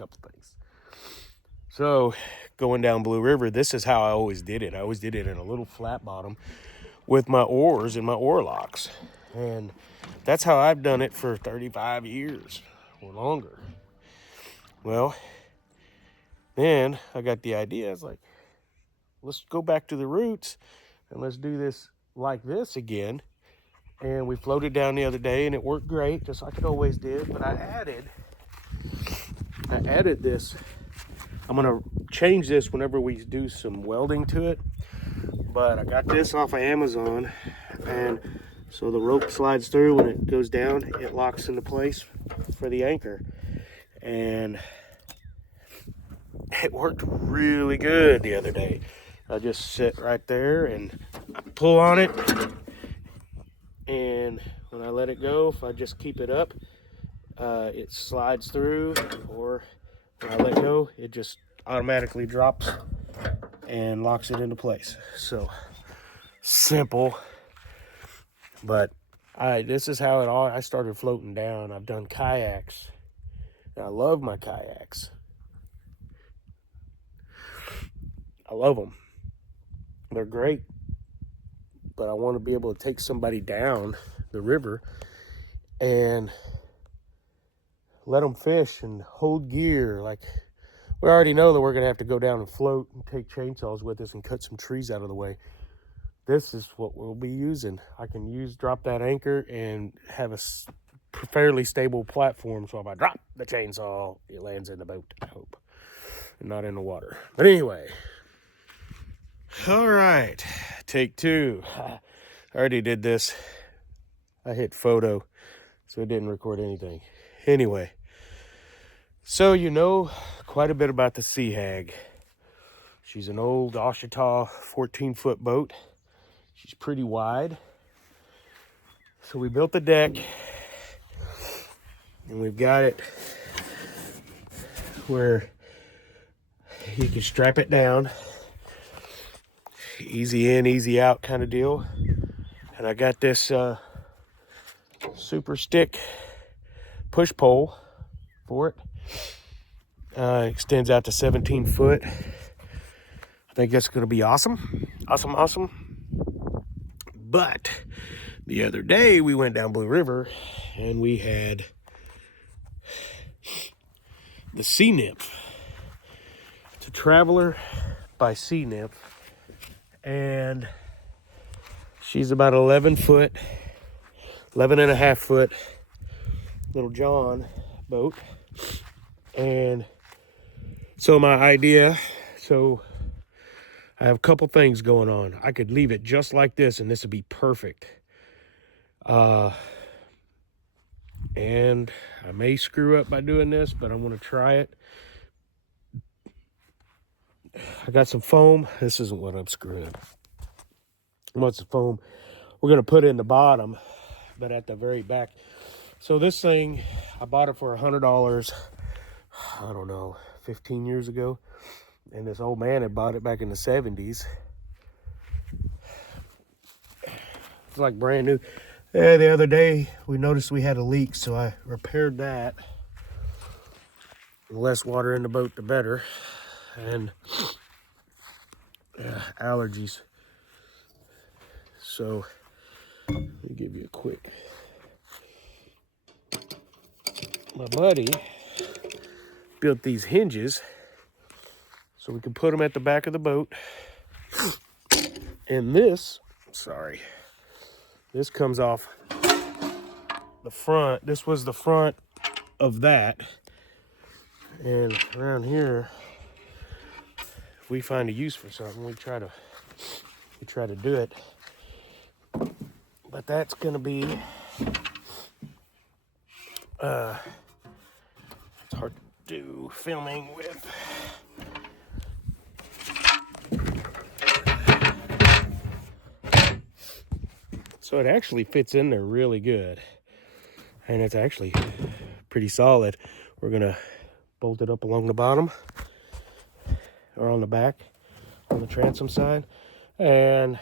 couple things. So going down Blue River, this is how I always did it. I always did it in a little flat bottom with my oars and my oar locks. And that's how I've done it for 35 years or longer. Well, then I got the idea. I was like, let's go back to the roots and let's do this like this again. And we floated down the other day and it worked great, just like it always did. But I added this. I'm gonna change this whenever we do some welding to it. But I got this off of Amazon, and so the rope slides through. When it goes down, it locks into place for the anchor. And it worked really good the other day. I just sit right there and I pull on it, and when I let it go, if I just keep it up, it slides through, or when I let go, it just automatically drops and locks it into place. So simple, but this is how I started floating down. I've done kayaks, and I love my kayaks. I love them. They're great, but I want to be able to take somebody down the river and let them fish and hold gear. Like, we already know that we're going to have to go down and float and take chainsaws with us and cut some trees out of the way. This is what we'll be using. I can drop that anchor and have a fairly stable platform. So if I drop the chainsaw, it lands in the boat, I hope, and not in the water. But anyway, all right, take two. I already did this. I hit photo, so it didn't record anything. Anyway, so you know quite a bit about the Sea Hag. She's an old Ouachita 14-foot boat. She's pretty wide. So we built the deck, and we've got it where you can strap it down. Easy in, easy out kind of deal. And I got this super stick push pole for it. Extends out to 17 foot. I think that's going to be awesome. Awesome. But the other day we went down Blue River and we had the Sea Nymph. It's a Traveler by Sea Nymph. And she's about 11 and a half foot little John boat. And so my idea, I have a couple things going on. I could leave it just like this and this would be perfect. And I may screw up by doing this, but I'm going to try it. I got some foam. This isn't what I'm screwing up. I want some foam. We're going to put it in the bottom, but at the very back. So this thing, I bought it for $100, I don't know, 15 years ago. And this old man had bought it back in the 70s. It's like brand new. Yeah, the other day we noticed we had a leak, so I repaired that. The less water in the boat, the better. And allergies. So let me give you a quick. My buddy built these hinges so we can put them at the back of the boat. And this comes off the front. This was the front of that. And around here, if we find a use for something, we try to do it. But that's gonna be it's hard to do filming with. So it actually fits in there really good. And it's actually pretty solid. We're gonna bolt it up along the bottom or on the back on the transom side. And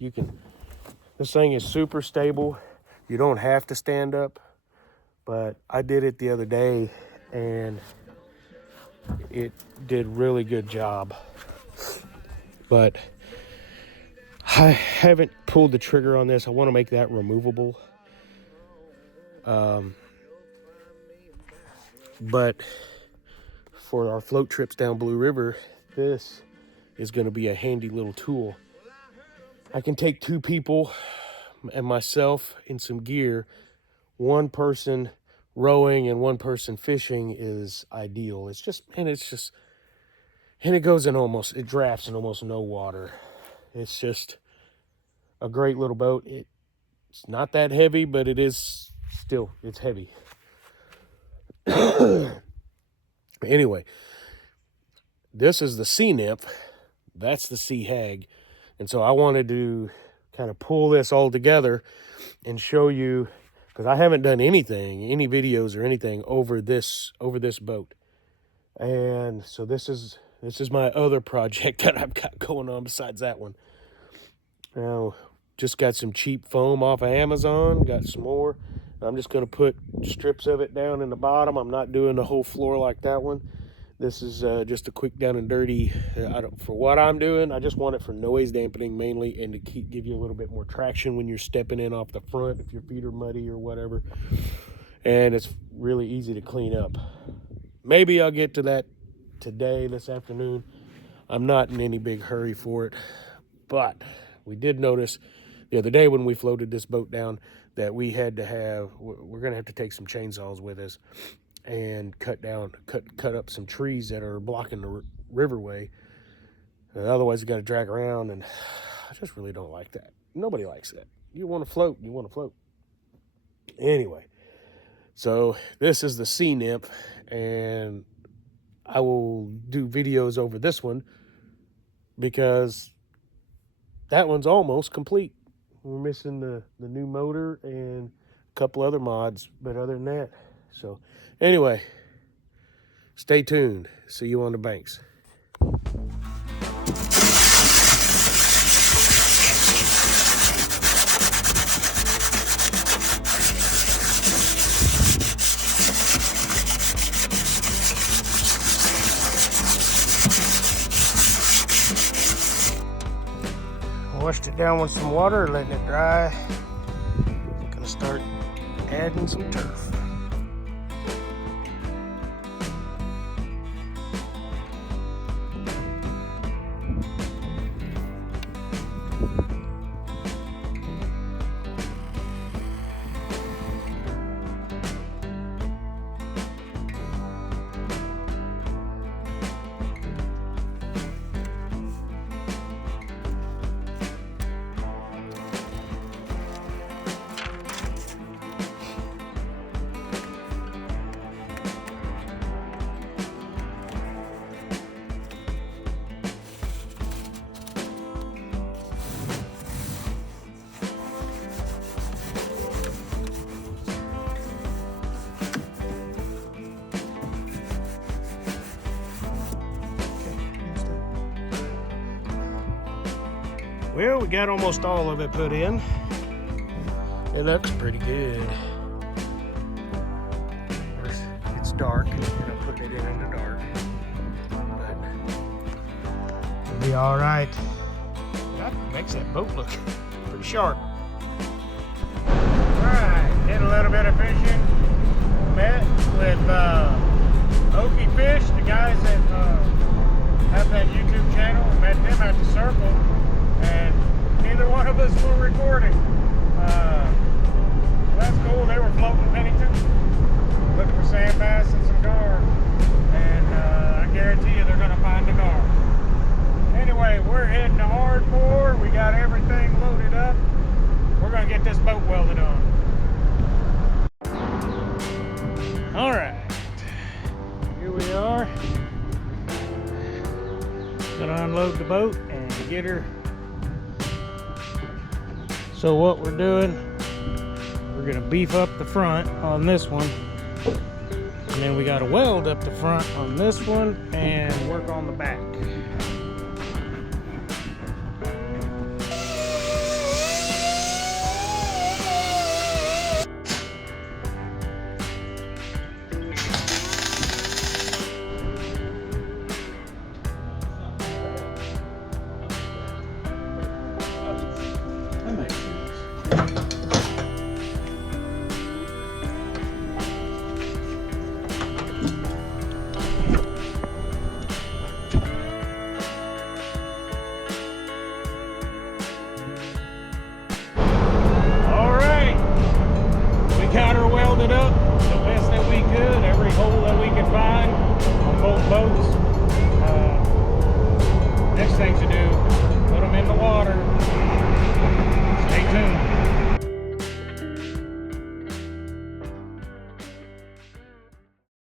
this thing is super stable. You don't have to stand up, but I did it the other day and it did really good job. But I haven't pulled the trigger on this. I want to make that removable. But for our float trips down Blue River, this is going to be a handy little tool. I can take 2 people and myself in some gear. 1 person rowing and 1 person fishing is ideal. It goes in it drafts in almost no water. It's just a great little boat. It's not that heavy, but it's heavy. Anyway, this is the Sea Nymph. That's the Sea Hag. And so I wanted to kind of pull this all together and show you, because I haven't done any videos or anything over this boat. And so this is my other project that I've got going on besides that one. Now, just got some cheap foam off of Amazon, got some more. I'm just going to put strips of it down in the bottom. I'm not doing the whole floor like that one. This is just a quick down and dirty. For what I'm doing, I just want it for noise dampening mainly, and to give you a little bit more traction when you're stepping in off the front if your feet are muddy or whatever. And it's really easy to clean up. Maybe I'll get to that this afternoon. I'm not in any big hurry for it. But we did notice the other day when we floated this boat down that we're going to have to take some chainsaws with us and cut up some trees that are blocking the riverway. Otherwise, you got to drag around, and I just really don't like that. Nobody likes that. You want to float. Anyway, so this is the Sea Nymph, and I will do videos over this one because that one's almost complete. We're missing the new motor and a couple other mods, but other than that. So anyway, stay tuned. See you on the banks. Washed it down with some water, letting it dry. Gonna start adding some turf. Well, we got almost all of it put in. It looks pretty good. It's dark, and I'm putting it in the dark. But it'll be all right. That makes that boat look pretty sharp. All right, did a little bit of fishing. Met with Okie Fish, the guys that have that YouTube channel. Met them at the circle. And neither one of us were recording. That's cool. They were floating Pennington, looking for sand bass and some gar. And I guarantee you they're going to find the gar. Anyway, we're heading to Ardmore. We got everything loaded up. We're going to get this boat welded on. All right. Here we are. Going to unload the boat and get her. So what we're doing, we're gonna beef up the front on this one, and then we gotta weld up the front on this one and work on the back. working fine on both boats. Next thing to do, put them in the water. Stay tuned.